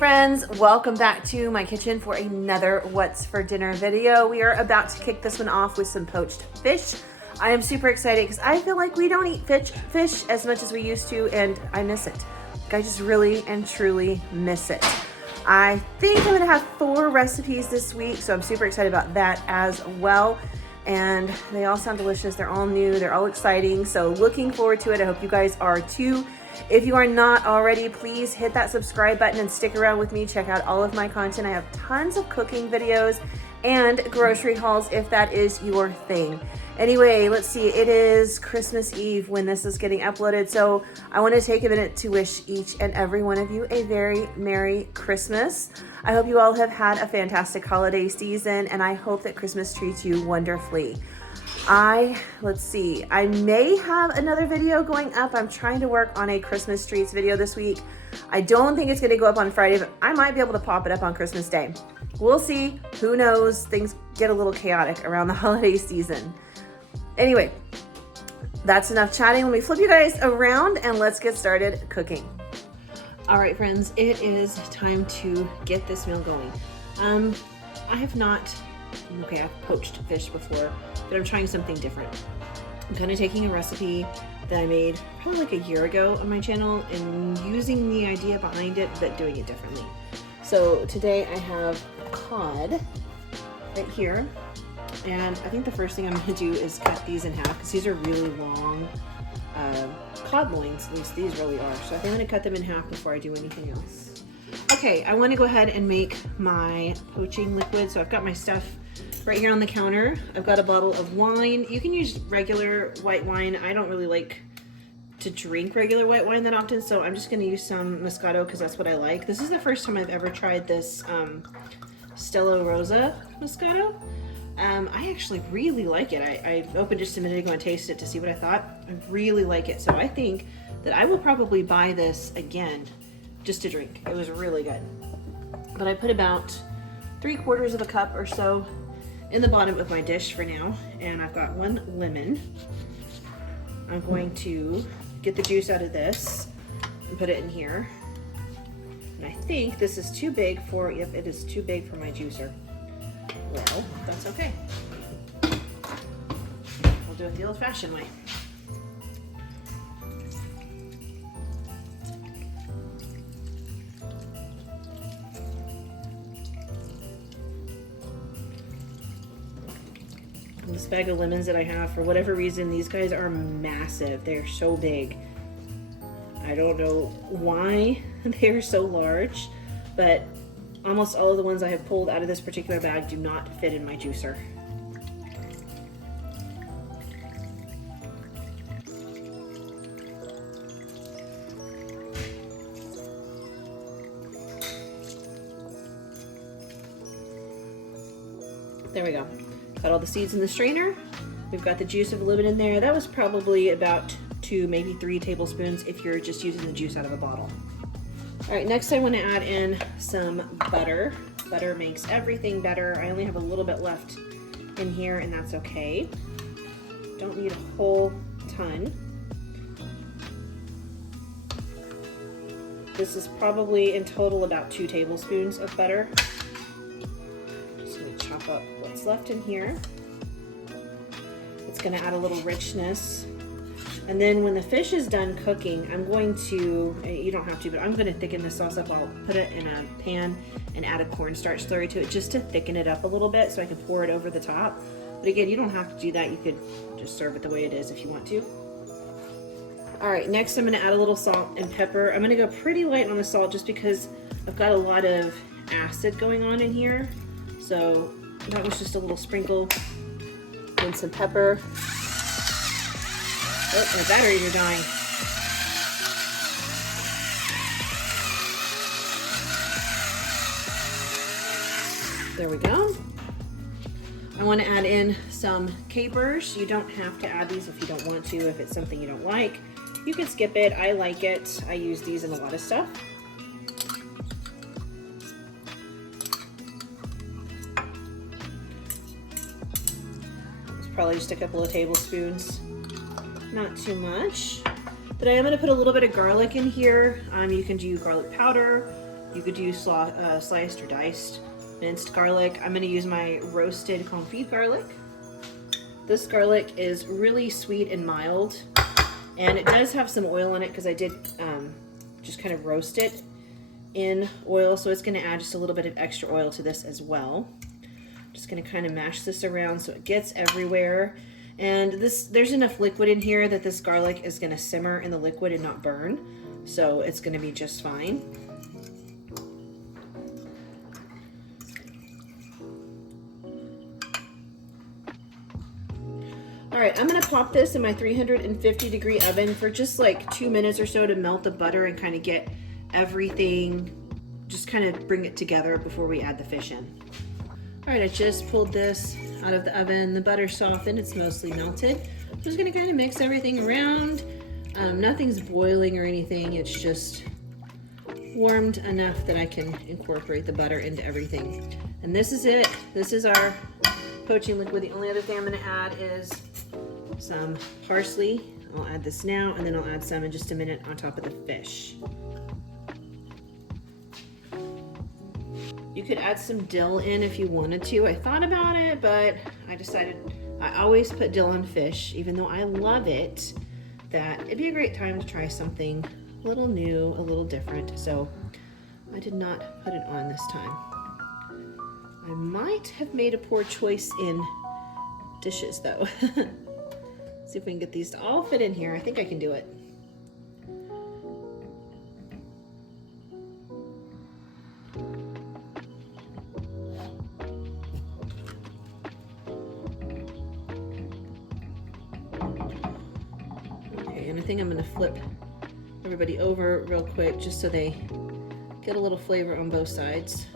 friends, welcome back to my kitchen for another What's for Dinner video. We are about to kick this one off with some poached fish. I am super excited because I feel like we don't eat fish as much as we used to, and I miss it. Like, I just really and truly miss it. I think I'm gonna have 4 recipes this week, so I'm super excited about that as well. And they all sound delicious. They're all new, they're all exciting. So looking forward to it. I hope you guys are too. If you are not already, please hit that subscribe button and stick around with me. Check out all of my content. I have tons of cooking videos and grocery hauls if that is your thing. Anyway, let's see. It is Christmas Eve when this is getting uploaded. So I want to take a minute to wish each and every one of you a very Merry Christmas. I hope you all have had a fantastic holiday season, and I hope that Christmas treats you wonderfully. Let's see, I may have another video going up. I'm trying to work on a Christmas treats video this week. I don't think it's going to go up on Friday, but I might be able to pop it up on Christmas Day. We'll see. Who knows? Things get a little chaotic around the holiday season. Anyway, that's enough chatting. Let me flip you guys around and let's get started cooking. All right, friends, it is time to get this meal going. I've poached fish before, but I'm trying something different. I'm kind of taking a recipe that I made probably like a year ago on my channel and using the idea behind it, but doing it differently. So today I have cod right here. And I think the first thing I'm gonna do is cut these in half because these are really long cod loins, at least these really are. So I think I'm gonna cut them in half before I do anything else. Okay, I wanna go ahead and make my poaching liquid. So I've got my stuff right here on the counter. I've got a bottle of wine. You can use regular white wine. I don't really like to drink regular white wine that often, so I'm just gonna use some Moscato because that's what I like. This is the first time I've ever tried this Stella Rosa Moscato. I actually really like it. I opened just a minute ago and tasted it to see what I thought. I really like it. So I think that I will probably buy this again just to drink. It was really good. But I put about 3/4 of a cup or so in the bottom of my dish for now. And I've got 1 lemon. I'm going to get the juice out of this and put it in here. And I think this is too big for, yep, it is too big for my juicer. Well, that's okay. We'll do it the old-fashioned way. This bag of lemons that I have, for whatever reason, these guys are massive. They're so big. I don't know why they're so large, but almost all of the ones I have pulled out of this particular bag do not fit in my juicer. There we go. Got all the seeds in the strainer. We've got the juice of the lemon in there. That was probably about 2, maybe 3 tablespoons if you're just using the juice out of a bottle. All right, next I want to add in some butter. Butter makes everything better. I only have a little bit left in here, and that's okay. Don't need a whole ton. This is probably in total about 2 tablespoons of butter. Just going to chop up what's left in here. It's going to add a little richness. And then when the fish is done cooking, I'm going to, you don't have to, but I'm going to thicken the sauce up. I'll put it in a pan and add a cornstarch slurry to it just to thicken it up a little bit so I can pour it over the top. But again, you don't have to do that. You could just serve it the way it is if you want to. All right, next I'm going to add a little salt and pepper. I'm going to go pretty light on the salt just because I've got a lot of acid going on in here. So that was just a little sprinkle and some pepper. Oh, my batteries are dying. There we go. I want to add in some capers. You don't have to add these if you don't want to. If it's something you don't like, you can skip it. I like it. I use these in a lot of stuff. It's probably just a couple of tablespoons. Not too much, but I am going to put a little bit of garlic in here. You can do garlic powder, You could use sliced or diced minced garlic. I'm going to use my roasted confit garlic. This garlic is really sweet and mild, and it does have some oil in it because I did just kind of roast it in oil, so it's going to add just a little bit of extra oil to this as well. Just going to kind of mash this around so it gets everywhere. And there's enough liquid in here that this garlic is going to simmer in the liquid and not burn, so it's going to be just fine. All right, I'm going to pop this in my 350-degree oven for just like 2 minutes or so to melt the butter and kind of get everything, just kind of bring it together before we add the fish in. All right, I just pulled this out of the oven. The butter's softened, it's mostly melted. I'm just gonna kind of mix everything around. Nothing's boiling or anything, it's just warmed enough that I can incorporate the butter into everything. And this is it. This is our poaching liquid. The only other thing I'm gonna add is some parsley. I'll add this now, and then I'll add some in just a minute on top of the fish. You could add some dill in if you wanted to. I thought about it, but I decided I always put dill on fish, even though I love it, that it'd be a great time to try something a little new, a little different. So I did not put it on this time. I might have made a poor choice in dishes though. See if we can get these to all fit in here. I think I can do it. Okay, and I think I'm gonna flip everybody over real quick just so they get a little flavor on both sides.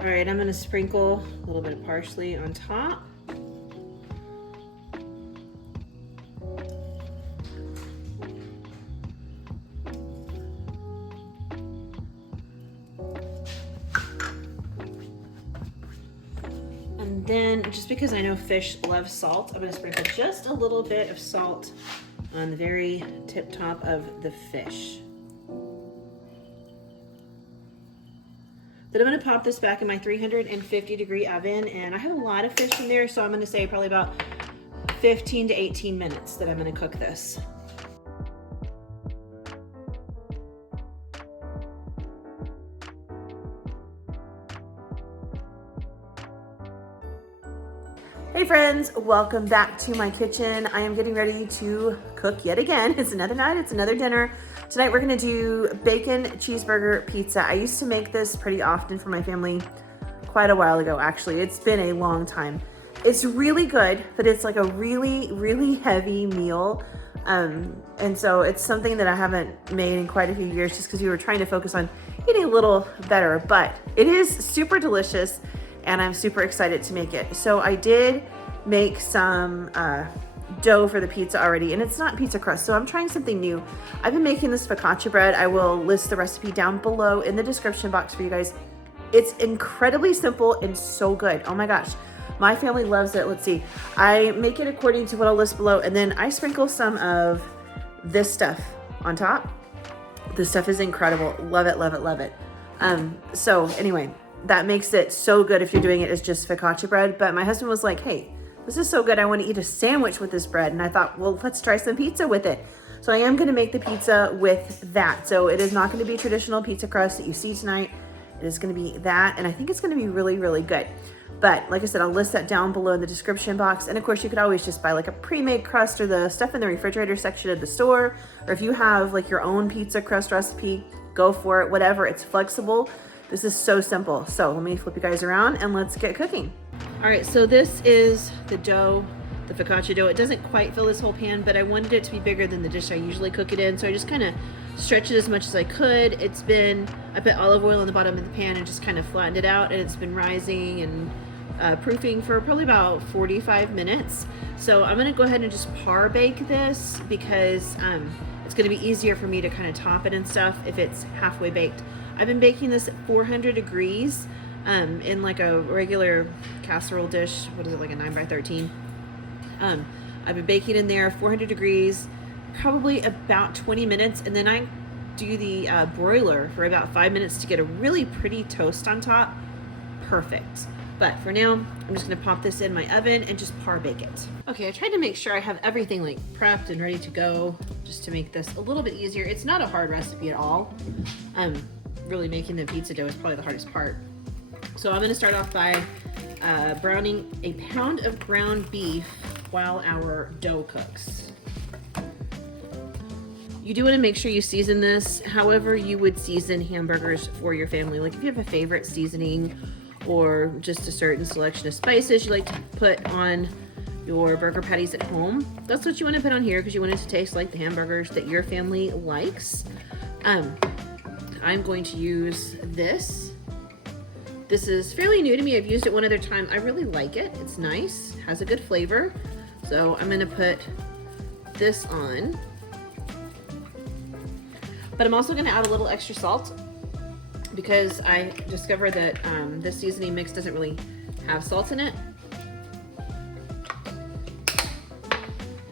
All right, I'm gonna sprinkle a little bit of parsley on top. And then, just because I know fish love salt, I'm gonna sprinkle just a little bit of salt on the very tip top of the fish. Then I'm gonna pop this back in my 350-degree oven, and I have a lot of fish in there, so I'm gonna say probably about 15 to 18 minutes that I'm gonna cook this. Hey friends, welcome back to my kitchen. I am getting ready to cook yet again. It's another night, it's another dinner. Tonight we're gonna do bacon cheeseburger pizza. I used to make this pretty often for my family quite a while ago, actually. It's been a long time. It's really good, but it's like a really, really heavy meal. And so it's something that I haven't made in quite a few years just because we were trying to focus on eating a little better, but it is super delicious and I'm super excited to make it. So I did make some dough for the pizza already, and it's not pizza crust, so I'm trying something new. I've been making this focaccia bread. I will list the recipe down below in the description box for you guys. It's incredibly simple and so good. Oh my gosh, my family loves it. Let's see, I make it according to what I'll list below, and then I sprinkle some of this stuff on top. This stuff is incredible. Love it, love it, love it. So anyway, that makes it so good if you're doing it as just focaccia bread. But my husband was like, hey, this is so good, I want to eat a sandwich with this bread. And I thought, well, let's try some pizza with it. So I am going to make the pizza with that. So it is not going to be traditional pizza crust that you see tonight. It is going to be that, and I think it's going to be really, really good. But like I said, I'll list that down below in the description box. And of course, you could always just buy like a pre-made crust or the stuff in the refrigerator section of the store. Or if you have like your own pizza crust recipe, go for it, whatever. It's flexible. This is so simple. So let me flip you guys around and let's get cooking. All right, so this is the dough, the focaccia dough. It doesn't quite fill this whole pan, but I wanted it to be bigger than the dish I usually cook it in. So I just kind of stretched it as much as I could. I put olive oil on the bottom of the pan and just kind of flattened it out, and it's been rising and proofing for probably about 45 minutes. So I'm gonna go ahead and just par bake this because it's gonna be easier for me to kind of top it and stuff if it's halfway baked. I've been baking this at 400 degrees in like a regular casserole dish. What is it, like a 9 by 13? I've been baking in there 400 degrees, probably about 20 minutes, and then I do the broiler for about 5 minutes to get a really pretty toast on top. Perfect. But for now, I'm just gonna pop this in my oven and just par bake it. Okay, I tried to make sure I have everything like prepped and ready to go, just to make this a little bit easier. It's not a hard recipe at all. Really making the pizza dough is probably the hardest part. So I'm gonna start off by browning a pound of ground beef while our dough cooks. You do want to make sure you season this however you would season hamburgers for your family. Like if you have a favorite seasoning or just a certain selection of spices you like to put on your burger patties at home, that's what you want to put on here because you want it to taste like the hamburgers that your family likes. I'm going to use this. This is fairly new to me. I've used it one other time. I really like it. It's nice, has a good flavor. So I'm gonna put this on. But I'm also gonna add a little extra salt because I discovered that this seasoning mix doesn't really have salt in it.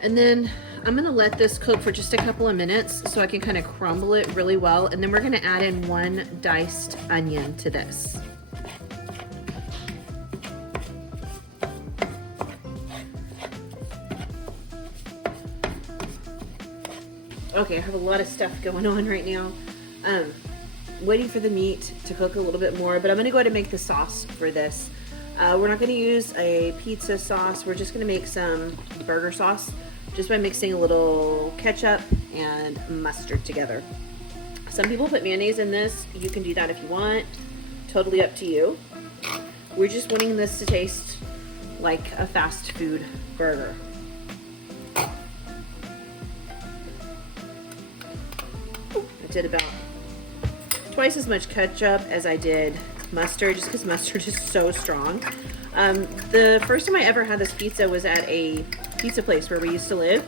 And then I'm gonna let this cook for just a couple of minutes so I can kind of crumble it really well. And then we're gonna add in 1 diced onion to this. Okay, I have a lot of stuff going on right now. Waiting for the meat to cook a little bit more, but I'm gonna go ahead and make the sauce for this. We're not gonna use a pizza sauce. We're just gonna make some burger sauce just by mixing a little ketchup and mustard together. Some people put mayonnaise in this. You can do that if you want. Totally up to you. We're just wanting this to taste like a fast food burger. I did about twice as much ketchup as I did mustard, just because mustard is so strong. The first time I ever had this pizza was at a pizza place where we used to live,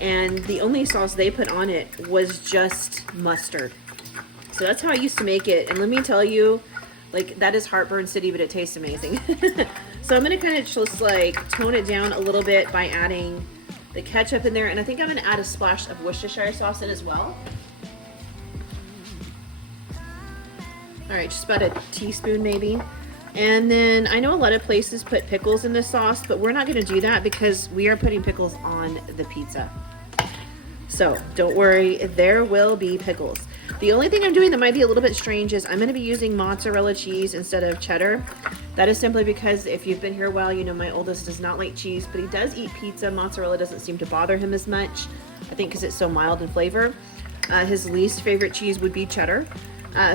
and the only sauce they put on it was just mustard. So that's how I used to make it, and let me tell you, like, that is heartburn city, but it tastes amazing. So I'm gonna kind of just like tone it down a little bit by adding the ketchup in there, and I think I'm gonna add a splash of Worcestershire sauce in as well. All right, just about a teaspoon maybe. And then I know a lot of places put pickles in this sauce, but we're not gonna do that because we are putting pickles on the pizza. So don't worry, there will be pickles. The only thing I'm doing that might be a little bit strange is I'm gonna be using mozzarella cheese instead of cheddar. That is simply because if you've been here a while, you know my oldest does not like cheese, but he does eat pizza. Mozzarella doesn't seem to bother him as much, I think because it's so mild in flavor. His least favorite cheese would be cheddar.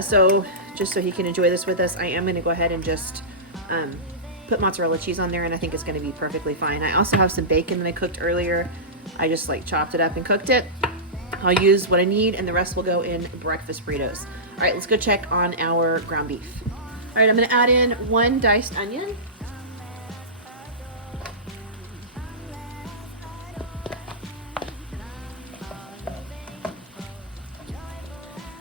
So just so he can enjoy this with us, I am going to go ahead and just put mozzarella cheese on there, and I think it's going to be perfectly fine. I also have some bacon that I cooked earlier. I just like chopped it up and cooked it. I'll use what I need, and the rest will go in breakfast burritos. All right, let's go check on our ground beef. All right, I'm going to add in 1 diced onion.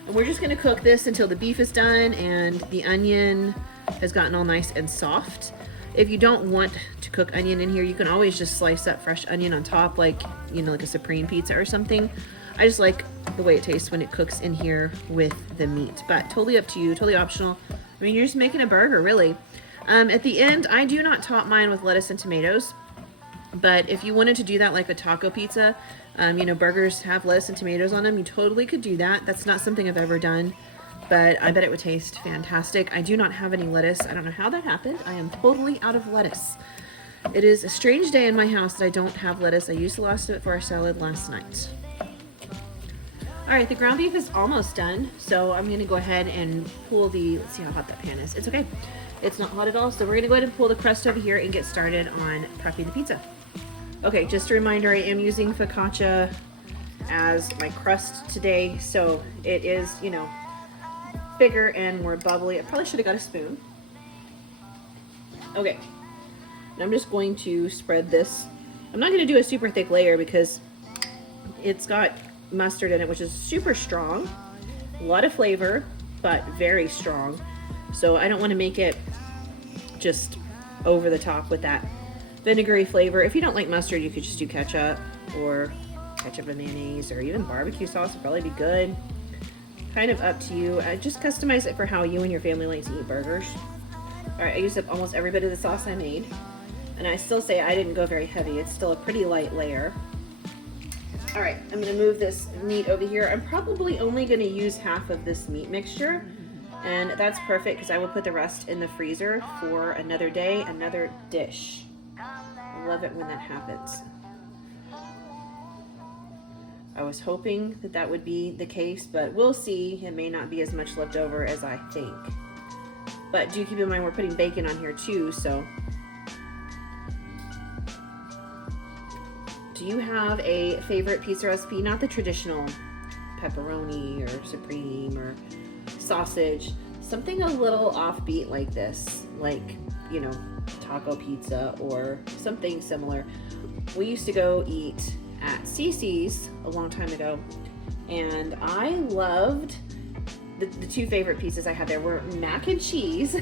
And we're just gonna cook this until the beef is done and the onion has gotten all nice and soft. If you don't want to cook onion in here, you can always just slice up fresh onion on top, like, you know, like a supreme pizza or something. I just like the way it tastes when it cooks in here with the meat, but totally up to you, totally optional. I mean, you're just making a burger, really. At the end, I do not top mine with lettuce and tomatoes, but if you wanted to do that like a taco pizza, you know, burgers have lettuce and tomatoes on them, you totally could do that. That's not something I've ever done, but I bet it would taste fantastic. I do not have any lettuce. I don't know how that happened. I am totally out of lettuce. It is a strange day in my house that I don't have lettuce. I used the last of it for our salad last night. All right, the ground beef is almost done, so I'm gonna go ahead and pull the, let's see how hot that pan is. It's okay. It's not hot at all, so we're gonna go ahead and pull the crust over here and get started on prepping the pizza. Okay, just a reminder, I am using focaccia as my crust today, so it is, you know, bigger and more bubbly. I probably should have got a spoon. Okay, and I'm just going to spread this. I'm not going to do a super thick layer because it's got mustard in it, which is super strong. A lot of flavor, but very strong. So I don't want to make it just over the top with that vinegary flavor. If you don't like mustard, you could just do ketchup, or ketchup and mayonnaise, or even barbecue sauce would probably be good. Kind of up to you. Just customize it for how you and your family like to eat burgers. All right, I used up almost every bit of the sauce I made, and I still say I didn't go very heavy. It's still a pretty light layer. All right, I'm gonna move this meat over here. I'm probably only gonna use half of this meat mixture, and that's perfect because I will put the rest in the freezer for another day, another dish. I love it when that happens. I was hoping that that would be the case, but we'll see. It may not be as much left over as I think. But do keep in mind we're putting bacon on here too, so. Do you have a favorite pizza recipe? Not the traditional pepperoni or supreme or sausage. Something a little offbeat like this, like, you know, taco pizza or something similar. We used to go eat at Cece's a long time ago, and I loved the two favorite pizzas I had there were mac and cheese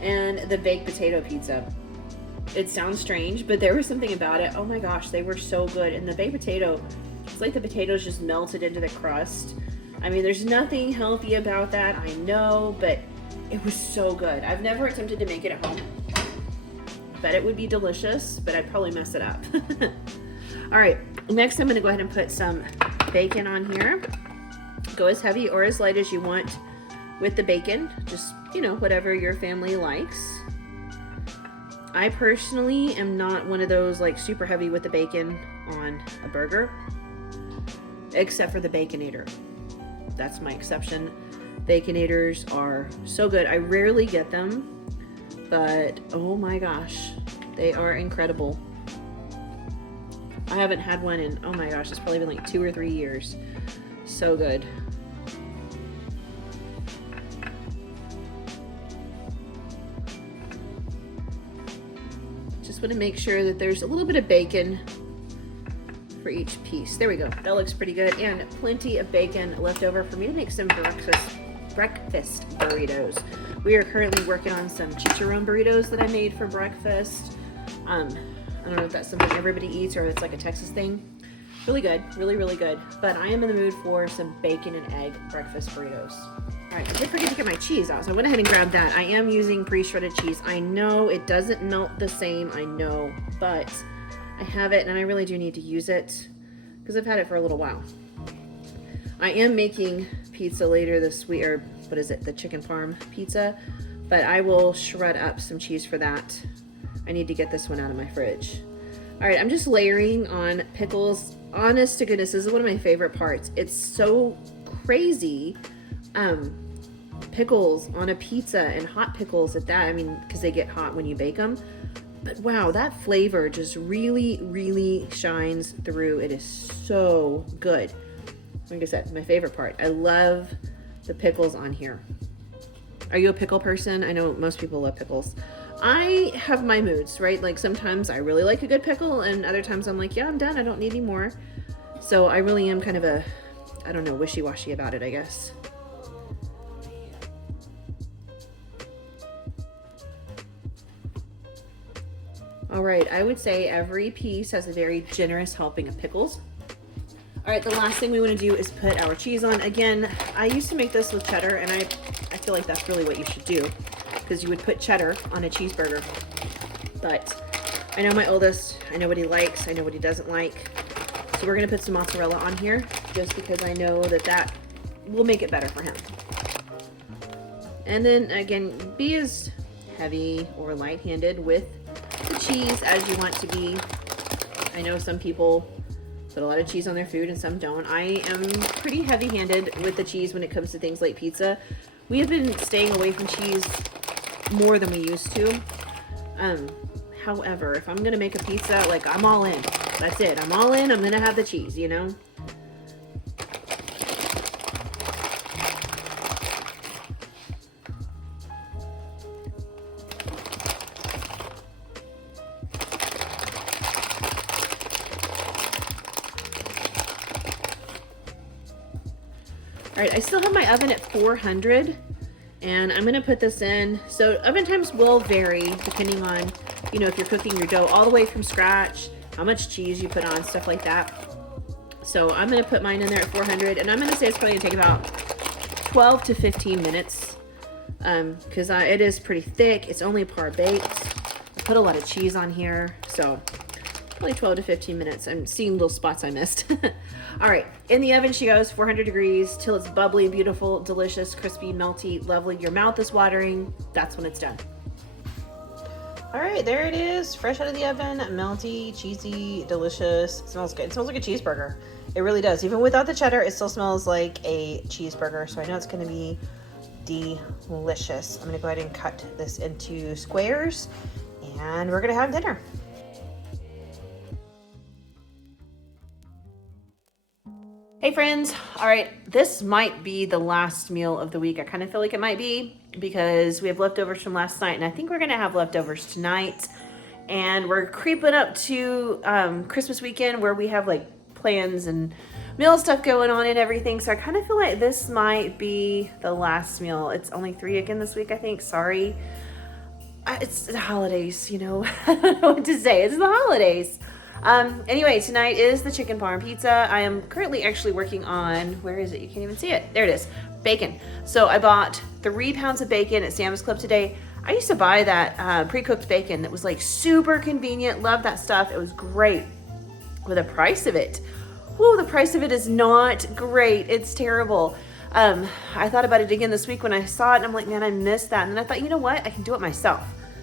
and the baked potato pizza. It sounds strange, but there was something about it. Oh my gosh, they were so good. And the baked potato, it's like the potatoes just melted into the crust. I mean, there's nothing healthy about that, I know, but it was so good. I've never attempted to make it at home. Bet it would be delicious, but I'd probably mess it up. All right, next I'm gonna go ahead and put some bacon on here. Go as heavy or as light as you want with the bacon. Just, you know, whatever your family likes. I personally am not one of those like super heavy with the bacon on a burger, except for the Baconator. That's my exception. Baconators are so good. I rarely get them, but oh my gosh, they are incredible. I haven't had one in, oh my gosh, it's probably been like 2 or 3 years. So good. Just want to make sure that there's a little bit of bacon for each piece. There we go. That looks pretty good. And plenty of bacon left over for me to make some breakfast burritos. We are currently working on some chicharron burritos that I made for breakfast. I don't know if that's something everybody eats or if it's like a Texas thing. Really good, really, really good. But I am in the mood for some bacon and egg breakfast burritos. All right, I did forget to get my cheese out, so I went ahead and grabbed that. I am using pre-shredded cheese. I know it doesn't melt the same, I know, but I have it and I really do need to use it because I've had it for a little while. I am making pizza later this week, or what is it, the chicken parm pizza, but I will shred up some cheese for that. I need to get this one out of my fridge. All right, I'm just layering on pickles. Honest to goodness, this is one of my favorite parts. It's so crazy. Pickles on a pizza, and hot pickles at that. I mean, because they get hot when you bake them. But wow, that flavor just really, really shines through. It is so good. Like I said, my favorite part. I love the pickles on here. Are you a pickle person? I know most people love pickles. I have my moods, right? Like sometimes I really like a good pickle, and other times I'm like, yeah, I'm done. I don't need any more. So I really am kind of a, I don't know, wishy-washy about it, I guess. All right, I would say every piece has a very generous helping of pickles. All right, the last thing we want to do is put our cheese on. Again, I used to make this with cheddar, and I feel like that's really what you should do, because you would put cheddar on a cheeseburger. But I know my oldest, I know what he likes, I know what he doesn't like. So we're gonna put some mozzarella on here, just because I know that that will make it better for him. And then again, be as heavy or light-handed with the cheese as you want to be. I know some people put a lot of cheese on their food and some don't. I am pretty heavy-handed with the cheese when it comes to things like pizza. We have been staying away from cheese more than we used to. However, if I'm gonna make a pizza, like, I'm all in. That's it. I'm all in. I'm gonna have the cheese, you know? All right, I still have my oven at 400, And I'm gonna put this in. So oven times will vary depending on, you know, if you're cooking your dough all the way from scratch, how much cheese you put on, stuff like that. So I'm gonna put mine in there at 400, and I'm gonna say it's probably gonna take about 12 to 15 minutes because it is pretty thick. It's only par baked. I put a lot of cheese on here, so probably 12 to 15 minutes. I'm seeing little spots I missed. All right, in the oven she goes, 400 degrees till it's bubbly, beautiful, delicious, crispy, melty, lovely. Your mouth is watering. That's when it's done. All right, there it is, fresh out of the oven, melty, cheesy, delicious. It smells good. It smells like a cheeseburger. It really does. Even without the cheddar, it still smells like a cheeseburger. So I know it's gonna be delicious. I'm gonna go ahead and cut this into squares and we're gonna have dinner. Hey friends, all right, this might be the last meal of the week. I kind of feel like it might be because we have leftovers from last night and I think we're gonna have leftovers tonight. And we're creeping up to Christmas weekend where we have like plans and meal stuff going on and everything. So I kind of feel like this might be the last meal. It's only 3 again this week, I think, sorry. It's the holidays, you know, I don't know what to say, it's the holidays. Anyway, tonight is the chicken parm pizza. I am currently actually working on, where is it? You can't even see it. There it is, bacon. So I bought 3 pounds of bacon at Sam's Club today. I used to buy that pre-cooked bacon that was like super convenient. Love that stuff. It was great. But the price of it, whoa, the price of it is not great. It's terrible. I thought about it again this week when I saw it and I'm like, man, I missed that. And then I thought, you know what? I can do it myself.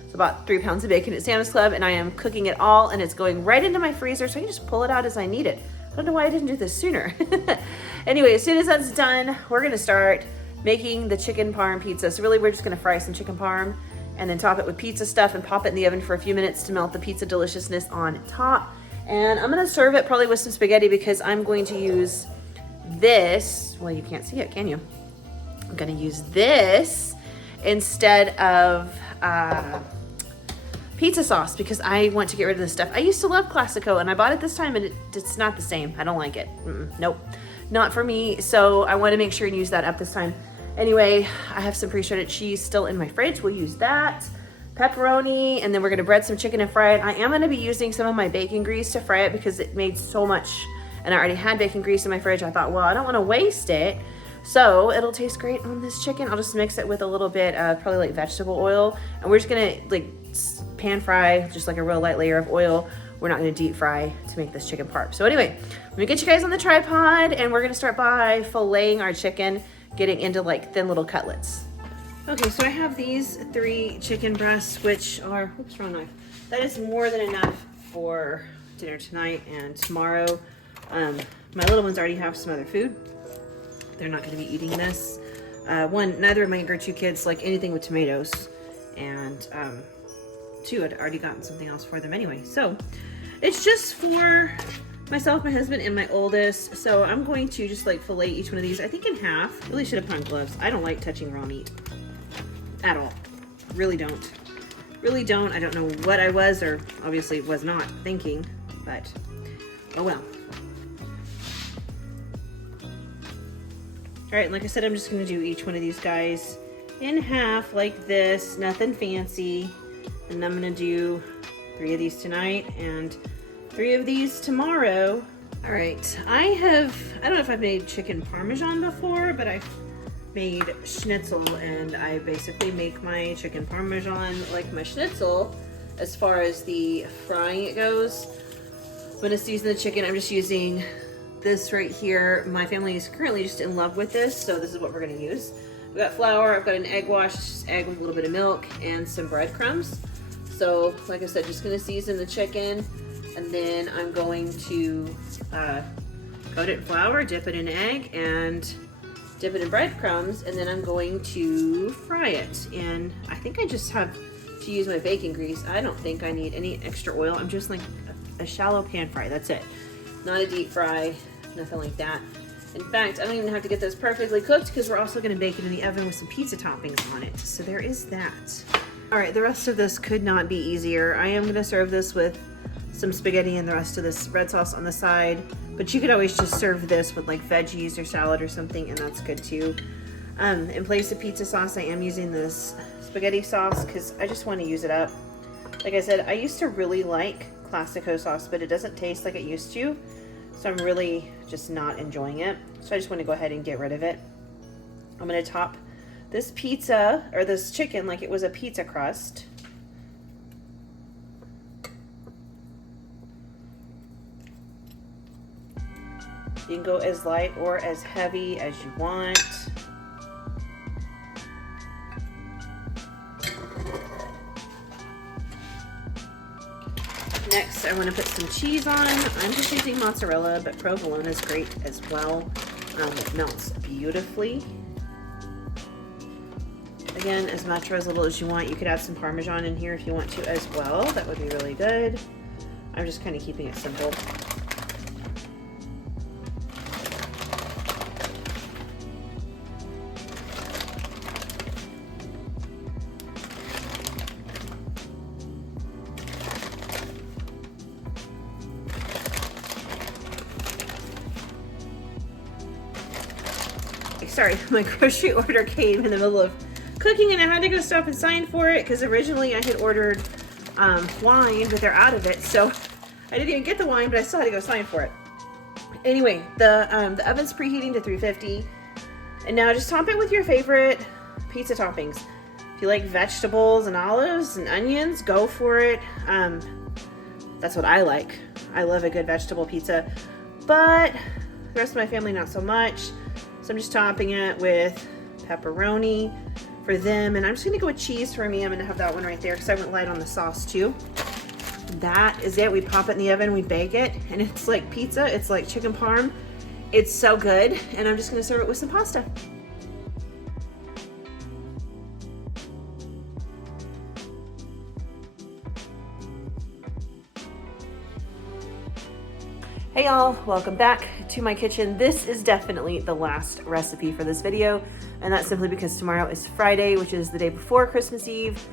So about 3 pounds of bacon at Sam's Club and I am cooking it all and it's going right into my freezer so I can just pull it out as I need it. I don't know why I didn't do this sooner. Anyway, as soon as that's done, we're gonna start making the chicken parm pizza. So really we're just gonna fry some chicken parm and then top it with pizza stuff and pop it in the oven for a few minutes to melt the pizza deliciousness on top. And I'm gonna serve it probably with some spaghetti because I'm going to use this. Well, you can't see it, can you? I'm gonna use this instead of pizza sauce because I want to get rid of this stuff. I used to love Classico and I bought it this time and it's not the same. I don't like it. Nope, not for me. So I want to make sure and use that up this time. Anyway, I have some pre-shredded cheese still in my fridge. We'll use that. Pepperoni, and then we're gonna bread some chicken and fry it. I am gonna be using some of my bacon grease to fry it because it made so much and I already had bacon grease in my fridge. I thought, well, I don't wanna waste it. So it'll taste great on this chicken. I'll just mix it with a little bit of probably like vegetable oil. And we're just gonna like pan fry, just like a real light layer of oil. We're not gonna deep fry to make this chicken parm. So anyway, I'm gonna get you guys on the tripod and we're gonna start by filleting our chicken, getting into like thin little cutlets. Okay, so I have these 3 chicken breasts, which are, oops, wrong knife. That is more than enough for dinner tonight and tomorrow. My little ones already have some other food. They're not gonna be eating this. One, neither of my younger 2 kids like anything with tomatoes. And 2, I'd already gotten something else for them anyway. So it's just for myself, my husband, and my oldest. So I'm going to just like fillet each one of these, I think in half. Really should have put on gloves. I don't like touching raw meat at all. Really don't. Really don't. I don't know what I was or obviously was not thinking, but oh well. All right, like I said, I'm just gonna do each one of these guys in half like this, nothing fancy. And I'm gonna do 3 of these tonight and 3 of these tomorrow. All right, I don't know if I've made chicken parmesan before, but I've made schnitzel and I basically make my chicken parmesan like my schnitzel as far as the frying it goes. I'm gonna season the chicken. I'm just using this right here. My family is currently just in love with this, so this is what we're gonna use. I've got flour, I've got an egg wash, just egg with a little bit of milk and some breadcrumbs. So like I said, just gonna season the chicken and then I'm going to coat it in flour, dip it in egg, and dip it in breadcrumbs, and then I'm going to fry it. And I think I just have to use my bacon grease. I don't think I need any extra oil. I'm just like a shallow pan fry, that's it. Not a deep fry, nothing like that. In fact, I don't even have to get this perfectly cooked because we're also gonna bake it in the oven with some pizza toppings on it. So there is that. All right, the rest of this could not be easier. I am gonna serve this with some spaghetti and the rest of this red sauce on the side, but you could always just serve this with like veggies or salad or something, and that's good too. In place of pizza sauce, I am using this spaghetti sauce because I just want to use it up. Like I said, I used to really like Classico sauce, but it doesn't taste like it used to. So I'm really just not enjoying it. So I just want to go ahead and get rid of it. I'm going to top this pizza, or this chicken, like it was a pizza crust. You can go as light or as heavy as you want. Next, I want to put some cheese on. I'm just using mozzarella, but provolone is great as well. It melts beautifully. Again, as much or as little as you want. You could add some Parmesan in here if you want to as well. That would be really good. I'm just kind of keeping it simple. Sorry, my grocery order came in the middle of cooking and I had to go stop and sign for it because originally I had ordered wine, but they're out of it, so I didn't even get the wine, but I still had to go sign for it. Anyway, the oven's preheating to 350, and now just top it with your favorite pizza toppings. If you like vegetables and olives and onions, go for it. That's what I like. I love a good vegetable pizza, but the rest of my family not so much. So I'm just topping it with pepperoni for them. And I'm just gonna go with cheese for me. I'm gonna have that one right there because I went light on the sauce too. That is it. We pop it in the oven, we bake it, and it's like pizza. It's like chicken parm. It's so good. And I'm just gonna serve it with some pasta. Hey y'all, welcome back to my kitchen. This is definitely the last recipe for this video, and that's simply because tomorrow is Friday, which is the day before Christmas Eve.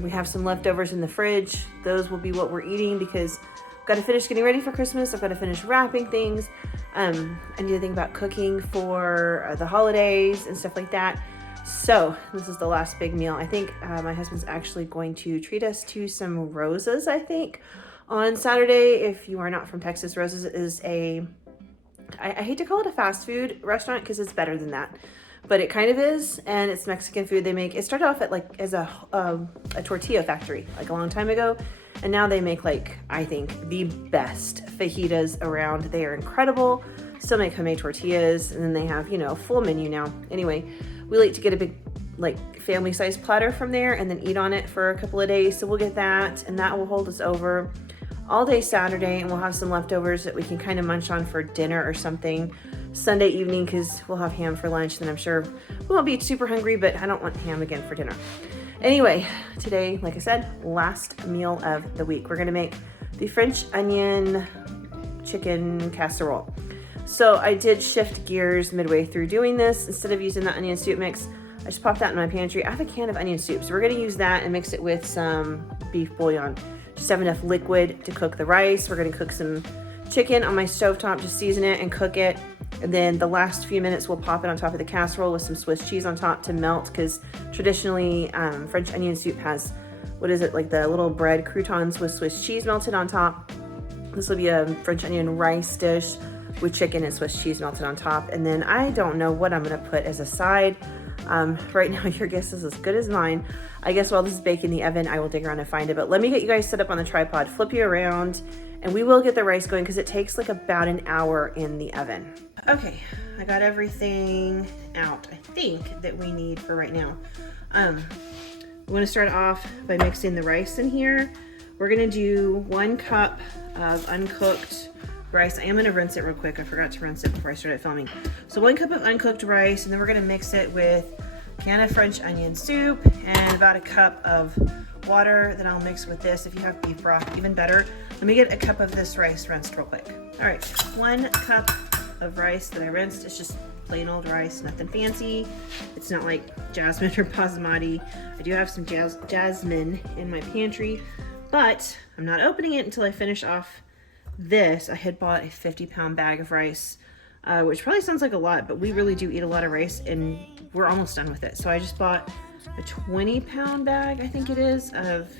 We have some leftovers in the fridge. Those will be what we're eating because I've got to finish getting ready for Christmas. I've got to finish wrapping things. I need to think about cooking for the holidays and stuff like that. So this is the last big meal. I think my husband's actually going to treat us to some roses, I think, on Saturday. If you are not from Texas, Rosa's is I hate to call it a fast food restaurant because it's better than that, but it kind of is, and it's Mexican food. They make, it started off at like as a tortilla factory like a long time ago, and now they make like, I think, the best fajitas around. They are incredible. Still make homemade tortillas, and then they have, you know, a full menu now. Anyway, we like to get a big like family size platter from there and then eat on it for a couple of days. So we'll get that, and that will hold us over all day Saturday, and we'll have some leftovers that we can kind of munch on for dinner or something Sunday evening because we'll have ham for lunch. Then I'm sure we won't be super hungry, but I don't want ham again for dinner. Anyway, today, like I said, last meal of the week. We're gonna make the French onion chicken casserole. So I did shift gears midway through doing this. Instead of using the onion soup mix, I just popped that in my pantry. I have a can of onion soup, so we're gonna use that and mix it with some beef bouillon. Just have enough liquid to cook the rice. We're gonna cook some chicken on my stovetop, just season it and cook it. And then the last few minutes, we'll pop it on top of the casserole with some Swiss cheese on top to melt, because traditionally French onion soup has, what is it, like the little bread croutons with Swiss cheese melted on top. This will be a French onion rice dish with chicken and Swiss cheese melted on top. And then I don't know what I'm gonna put as a side. Right now, your guess is as good as mine. I guess while this is baking in the oven, I will dig around and find it. But let me get you guys set up on the tripod, flip you around, and we will get the rice going because it takes like about an hour in the oven. Okay, I got everything out, I think, that we need for right now. We want to start off by mixing the rice in here. We're going to do 1 cup of uncooked rice. I am going to rinse it real quick. I forgot to rinse it before I started filming. So 1 cup of uncooked rice, and then we're going to mix it with a can of French onion soup and about a cup of water that I'll mix with this. If you have beef broth, even better. Let me get a cup of this rice rinsed real quick. All right, 1 cup of rice that I rinsed. It's just plain old rice, nothing fancy. It's not like jasmine or basmati. I do have some jasmine in my pantry, but I'm not opening it until I finish off this. I had bought a 50-pound bag of rice which probably sounds like a lot, but we really do eat a lot of rice and we're almost done with it. So I just bought a 20-pound bag, I think it is, of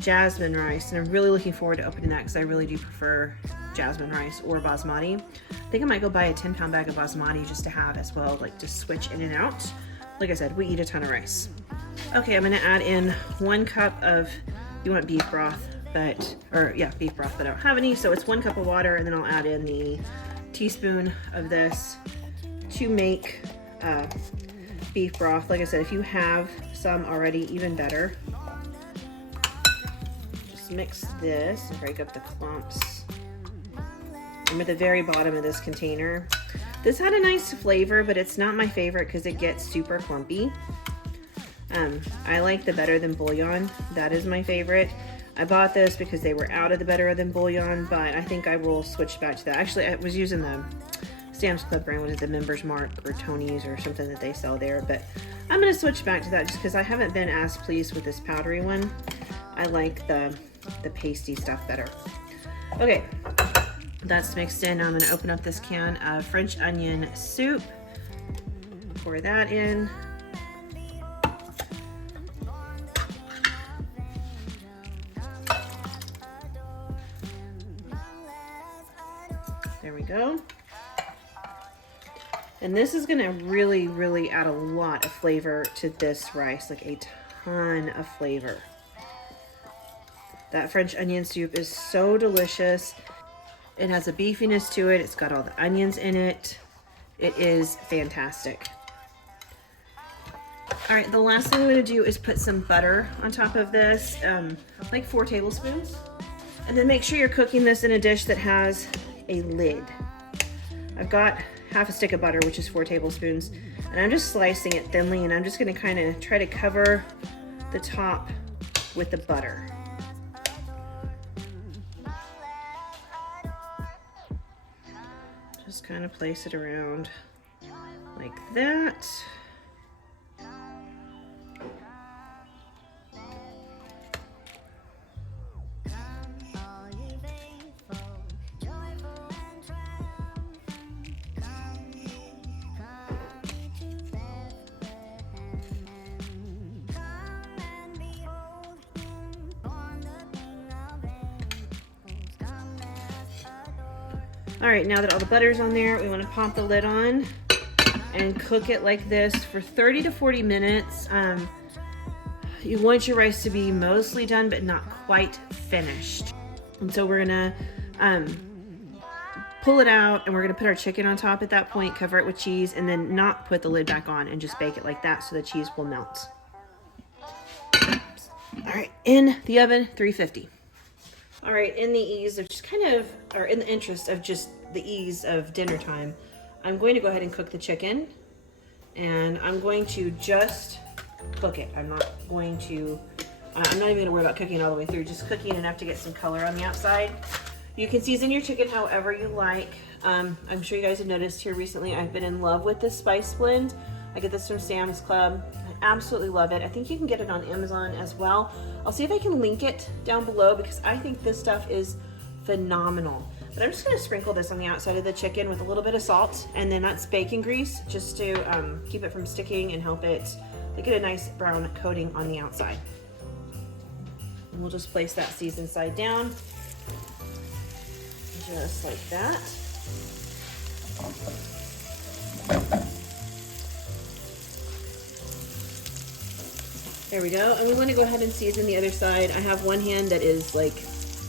jasmine rice, and I'm really looking forward to opening that because I really do prefer jasmine rice or basmati. I think I might go buy a 10-pound bag of basmati just to have as well, like to switch in and out. Like I said, we eat a ton of rice. Okay, I'm gonna add in 1 cup of, you want beef broth, beef broth, but I don't have any, so it's 1 cup of water, and then I'll add in the teaspoon of this to make beef broth. Like I said, if you have some already, even better. Mix this and break up the clumps. I'm at the very bottom of this container. This had a nice flavor, but it's not my favorite because it gets super clumpy. I like the better than bouillon. That is my favorite. I bought this because they were out of the better than bouillon, but I think I will switch back to that. Actually, I was using the Sam's Club brand, was it the Members Mark or Tony's or something that they sell there, but I'm gonna switch back to that just because I haven't been as pleased with this powdery one. I like the pasty stuff better. Okay, that's mixed in. Now I'm gonna open up this can of French onion soup, pour that in. There we go. And this is gonna really, really add a lot of flavor to this rice, like a ton of flavor. That French onion soup is so delicious. It has a beefiness to it. It's got all the onions in it. It is fantastic. All right, the last thing I'm gonna do is put some butter on top of this, like 4 tablespoons. And then make sure you're cooking this in a dish that has a lid. I've got half a stick of butter, which is 4 tablespoons, and I'm just slicing it thinly, and I'm just gonna kind of try to cover the top with the butter. Just kind of place it around like that. All right, now that all the butter's on there, we want to pop the lid on and cook it like this for 30 to 40 minutes. You want your rice to be mostly done, but not quite finished. And so we're gonna pull it out, and we're gonna put our chicken on top at that point, cover it with cheese, and then not put the lid back on and just bake it like that so the cheese will melt. All right, in the oven, 350. All right, in the ease of just kind of, or in the interest of just the ease of dinner time, I'm going to go ahead and cook the chicken, and I'm going to just cook it. I'm not even gonna worry about cooking it all the way through, just cooking enough to get some color on the outside. You can season your chicken however you like. I'm sure you guys have noticed here recently, I've been in love with this spice blend. I get this from Sam's Club. I absolutely love it. I think you can get it on Amazon as well. I'll see if I can link it down below because I think this stuff is phenomenal. But I'm just gonna sprinkle this on the outside of the chicken with a little bit of salt, and then that's bacon grease just to keep it from sticking and help it get a nice brown coating on the outside. And we'll just place that seasoned side down, just like that. There we go, and we want to go ahead and season the other side. I have one hand that is like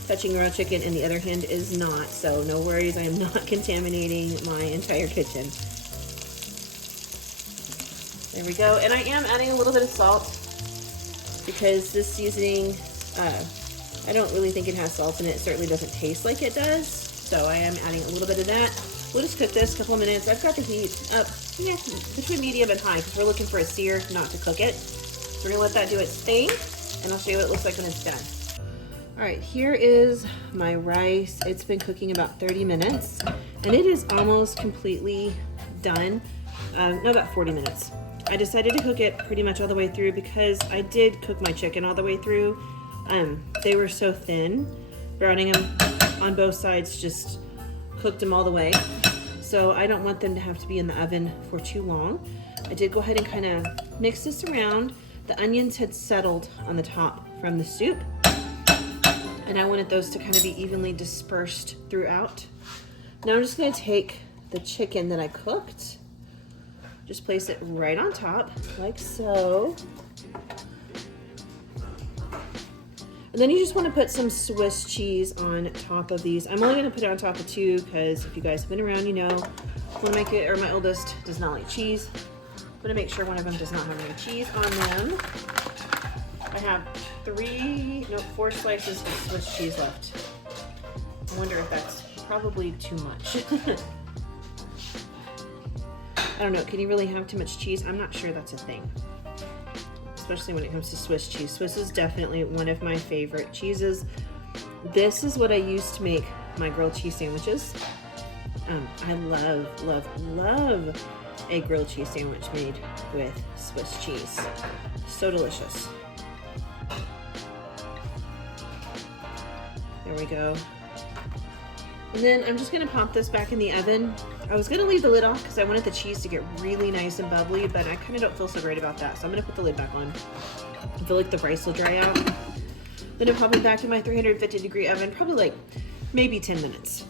touching raw chicken and the other hand is not, so no worries, I am not contaminating my entire kitchen. There we go, and I am adding a little bit of salt because this seasoning, I don't really think it has salt in it. It certainly doesn't taste like it does, so I am adding a little bit of that. We'll just cook this a couple minutes. I've got the heat up between medium and high because we're looking for a sear, not to cook it. We're gonna let that do its thing, and I'll show you what it looks like when it's done. All right, here is my rice. It's been cooking about 30 minutes, and it is almost completely done. No, about 40 minutes. I decided to cook it pretty much all the way through because I did cook my chicken all the way through. They were so thin. Browning them on both sides just cooked them all the way. So so I don't want them to have to be in the oven for too long. I did go ahead and kind of mix this around. The onions had settled on the top from the soup, and I wanted those to kind of be evenly dispersed throughout. Now I'm just going to take the chicken that I cooked, just place it right on top, like so. And then you just want to put some Swiss cheese on top of these. I'm only going to put it on top of 2 because if you guys have been around, you know, my oldest does not like cheese. I'm going to make sure one of them does not have any cheese on them. I have 4 slices of Swiss cheese left. I wonder if that's probably too much. I don't know, can you really have too much cheese? I'm not sure that's a thing, especially when it comes to Swiss cheese. Swiss is definitely one of my favorite cheeses. This is what I use to make my grilled cheese sandwiches. I love a grilled cheese sandwich made with Swiss cheese. So delicious. There we go. And then I'm just gonna pop this back in the oven. I was gonna leave the lid off because I wanted the cheese to get really nice and bubbly, but I kind of don't feel so great about that. So I'm gonna put the lid back on. I feel like the rice will dry out. Then I'm popping back in my 350 degree oven, probably like maybe 10 minutes.